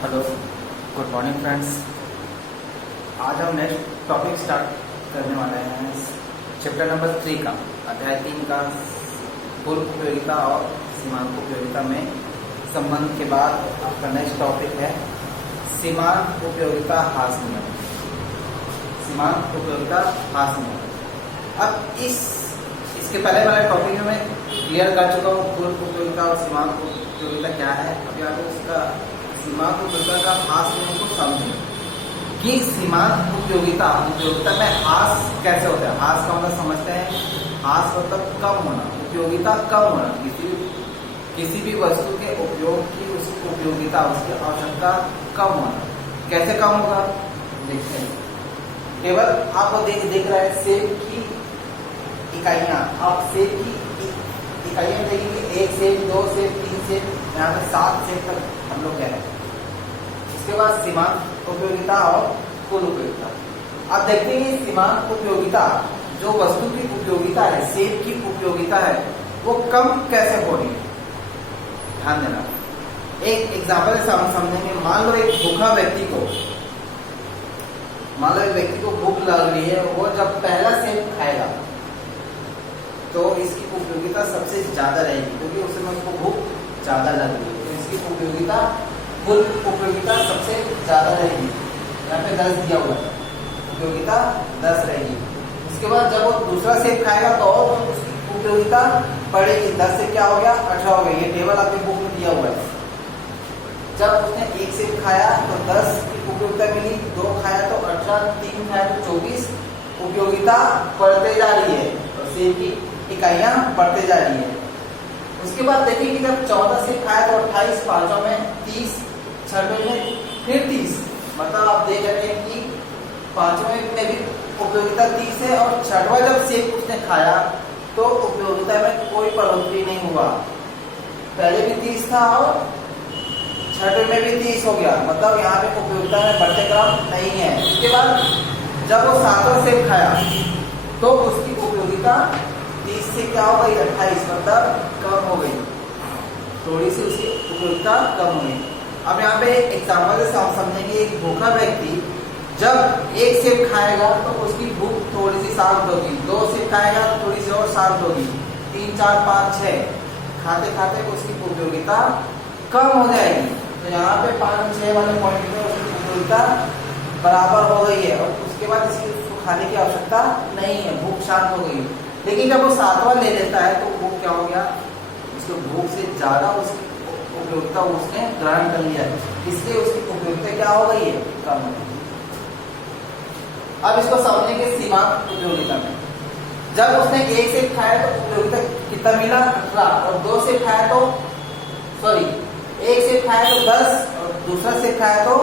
Hello, good morning friends. आज हम next topic start करने वाले हैं चैप्टर नंबर 3 का, अध्याय 3 का पूर्व उपयोगिता और सीमांत उपयोगिता में संबंध के बाद आपका नेक्स्ट टॉपिक है सीमांत उपयोगिता ह्रास नियम। सीमांत उपयोगिता ह्रास नियम। अब इसके पहले वाले टॉपिक में मैं क्लियर कर चुका हूँ पूर्व उपयोगिता और सीमांत उपयोगिता क्या है। अभी आगे उसका सीमांत उपयोगिता का ह्रास नियम को समझें कि सीमांत उपयोगिता में ह्रास कैसे होता है। ह्रास का मतलब समझते हैं, ह्रास मतलब कम होना, उपयोगिता कम होना, किसी भी वस्तु के उपयोग की उसकी उपयोगिता, उसकी आवश्यकता कम होना। कैसे कम होगा देखते हैं। केवल आपको देख रहा है सेब की इकाइयां, आप सेब की इकाइयां देखेंगे, 1 सेब, 2 सेब, 3 सेब, यहाँ पे 7 सेब तक हम लोग कह रहे हैं। इसके बाद सीमांत उपयोगिता और कुल उपयोगिता। अब देखते हैं सीमांत उपयोगिता, जो वस्तु की उपयोगिता है, सेब की उपयोगिता है, वो कम कैसे हो रही है। ध्यान देना, एक एग्जाम्पल से समझेंगे। मान लो एक भूखा व्यक्ति को, भूख लग रही है, वो जब पहला सेब खाएगा तो इसकी उपयोगिता सबसे ज्यादा रहेगी, क्योंकि उस समय उसको भूख ज्यादा लग रही है, तो इसकी उपयोगिता, कुल उपयोगिता सबसे ज्यादा रहेगी। यहाँ पे 10 दिया हुआ है, उपयोगिता 10 रहेगी। उसके बाद जब वो दूसरा सेब खाएगा तो और उसकी उपयोगिता बढ़ेगी, 10 से क्या हो गया, 18 हो गया। ये टेबल आपकी बुक में दिया हुआ है। जब उसने 1 सेब खाया तो 10 की उपयोगिता मिली, 2 खाया तो 18, 3 खाया तो 24, उपयोगिता बढ़ते जा रही है और सेब की इकाइयां बढ़ते जा रही है। उसके बाद देखिए कि जब 14 से खाया तो 28, 5 में 30, 6 में फिर 30, मतलब आप देख रहे हैं कि 5 में भी उपयोगिता 30 है और 6वां जब सेब उसने खाया तो उपयोगिता में कोई बढ़ोतरी नहीं हुआ। पहले भी 30 था और 6वें में भी 30 हो गया, मतलब यहाँ पे उपयोगिता में बढ़ते क्रम नहीं है। उसके बाद जब वो 7वां सेब खाया तो उसकी उपयोगिता 30 से क्या हो गई, 28, मतलब कम हो गई, थोड़ी सी उसकी उपयोगिता कम हो गई। अब यहाँ पे एग्जाम्पल से समझेंगे। एक भूखा व्यक्ति जब 1 सेब खाएगा तो उसकी भूख थोड़ी सी शांत होगी, 2 सेब खाएगा तो थोड़ी सी और शांत होगी, 3, 4, 5, 6 खाते खाते उसकी उपयोगिता कम हो जाएगी। तो यहाँ पे 5, 6 वाले पॉइंट में उसकी उपयोगिता बराबर हो गई है और उसके बाद इसकी खाने की आवश्यकता नहीं है, भूख शांत हो गई। लेकिन जब वो 7वां ले लेता है तो वो क्या हो गया, उसको भूख से ज्यादा उसकी उपयोगिता उसने ग्रहण कर लिया है, इसलिए उसकी उपयोगिता क्या हो गई है, कम हो गई। अब इसको समझेंगे सीमांत उपयोगिता में। जब उसने 1 सेब खाया तो उपयोगिता कितना मिला, 18, और 2 सेब खाया तो 1 सेब खाया तो 10 और दूसरा सेब खाया तो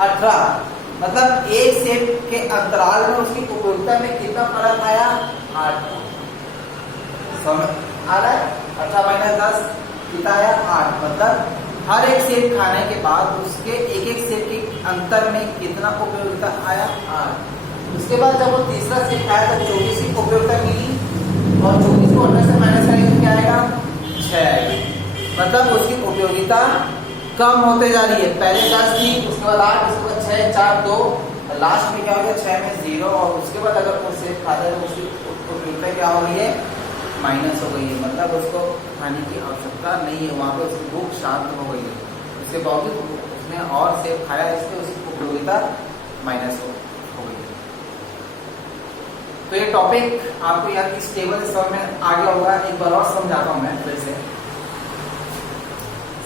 18, मतलब 1 सेब के अंतराल में उसकी उपयोगिता में कितना फर्क आया, 8 समझ आ रहा है। 18 - 10 कितना आया, 8, मतलब हर एक सेब खाने के बाद उसके एक सेब के अंतर में कितना उपयोगिता आया, 8। उसके बाद जब वो तीसरा सेब खाया तो 24 की उपयोगिता मिली और 24 को 18 से माइनस करेंगे तो क्या आएगा, 6 आएगा, मतलब उसकी उपयोगिता कम होते जा रही है। पहले 10 थी, उसके बाद 8, उसके बाद 6, 4, 2, लास्ट में क्या हो गया, 6 में 0, और उसके बाद अगर वो सेब खाता है तो उसकी उपयोगिता क्या हो गई है, माइनस हो गई है, मतलब उसको खाने की आवश्यकता नहीं है, वहाँ पे उसकी भूख शांत हो गई है। उसके बावजूद उसने और सेब खाया, इसलिए उसकी उपयोगिता माइनस हो गई है। तो ये टॉपिक आपको यहाँ की टेबल से समझ में आ गया होगा। एक बार और समझाता हूँ मैं फिर से।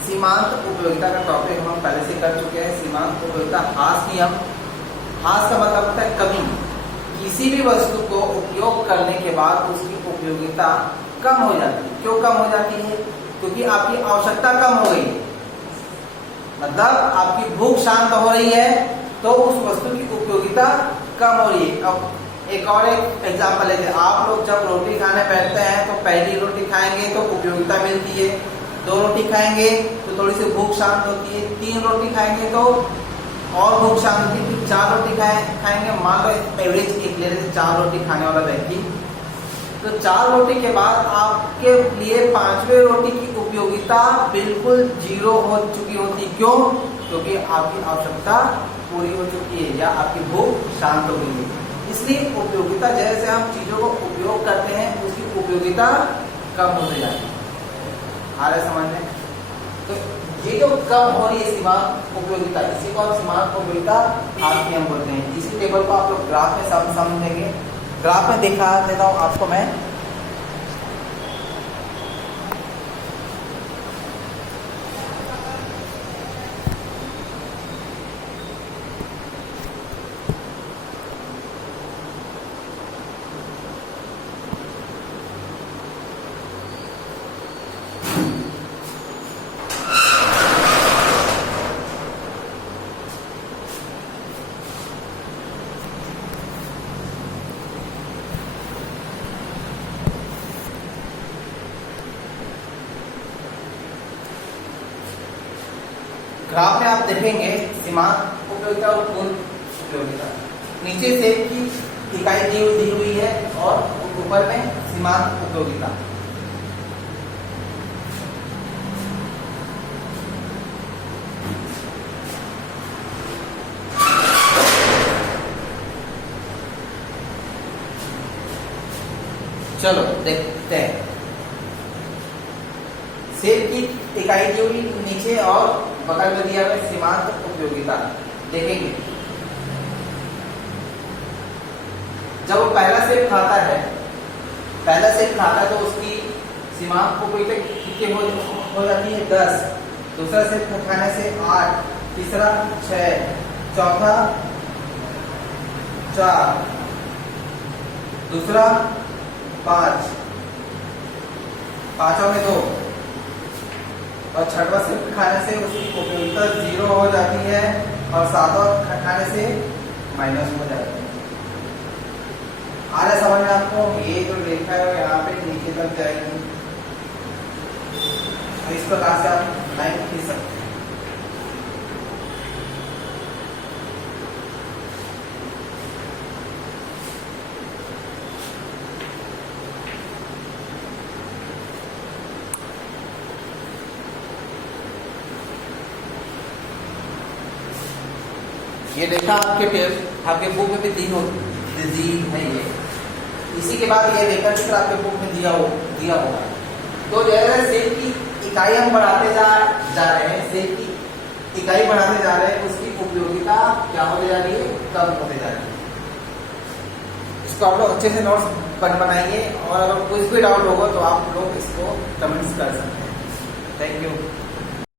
सीमांत उपयोगिता का टॉपिक हम पहले से कर चुके हैं। सीमांत उपयोगिता ह्रास नियम। ह्रास का मतलब होता है कमी। किसी भी वस्तु को उपयोग करने के बाद उसकी उपयोगिता कम हो जाती है। क्यों कम हो जाती है, क्योंकि आपकी आवश्यकता कम हो गई, मतलब आपकी भूख शांत हो रही है तो उस वस्तु की उपयोगिता कम हो रही है। अब एक एग्जाम्पल लेते हैं। आप लोग जब रोटी खाने बैठते हैं तो पहली रोटी खाएंगे तो उपयोगिता मिलती है, 2 रोटी खाएंगे तो थोड़ी सी भूख शांत होती है, 3 रोटी खाएंगे तो और भूख शांत होती है, 4 रोटी खाएंगे। मान लो एवरेज एक ले रहे 4 रोटी खाने वाला व्यक्ति, तो 4 रोटी के बाद आपके लिए 5वें रोटी की उपयोगिता बिल्कुल 0 हो चुकी होती। क्यों, क्योंकि आपकी आवश्यकता पूरी हो चुकी है या आपकी भूख शांत हो गई है। इसलिए उपयोगिता, जैसे हम चीजों को उपयोग करते हैं उसकी उपयोगिता कम होते जाती है। आ रहा है समझ में? तो ये जो कम हो रही है सीमांत उपयोगिता, इसी को हम सीमांत उपयोगिता RPM बोलते हैं। इसी टेबल को आप लोग ग्राफ में समझेंगे। ग्राफ में दिखा देता हूँ आपको मैं। ग्राफ में आप देखेंगे सीमांत उपयोगिता और पूर्ण उपयोगिता। नीचे सेब की इकाई दी हुई है और ऊपर में सीमांत उपयोगिता। चलो देखते हैं। सेब की इकाई दी हुई नीचे और बगल में दिया हुआ सीमांत उपयोगिता। देखेंगे जब वो पहला सेब खाता है तो उसकी सीमांत उपयोगिता कितनी हो जाती है? 10। दूसरा सेब खाने से 8, तीसरा 6, चौथा 4, दूसरा 5, पांचवा में 2 और छठवा सेब खाने से उसकी उपयोगिता 0 हो जाती है और सातवां खाने से माइनस हो जाती है। आ रहा समझ में आपको? ये जो रेखा है यहाँ पे नीचे तक जाएगी, तो इस प्रकार से आप लाइन खींच सकते हैं। ये रेखा आपके बुक में भी दी है ये। इसी के बाद ये रेखा चित्र आपके बुक में दिया होगा। तो जैसे सेब की इकाई हम बढ़ाते जा रहे हैं, सेब की इकाई बढ़ाते जा रहे हैं, उसकी उपयोगिता क्या होते जा रही है? कम होते जा रही है। इसको आप लोग अच्छे से नोट्स बनाइए और अगर कुछ भी डाउट होगा तो आप लोग इसको कमेंट्स कर सकते हैं। Thank you.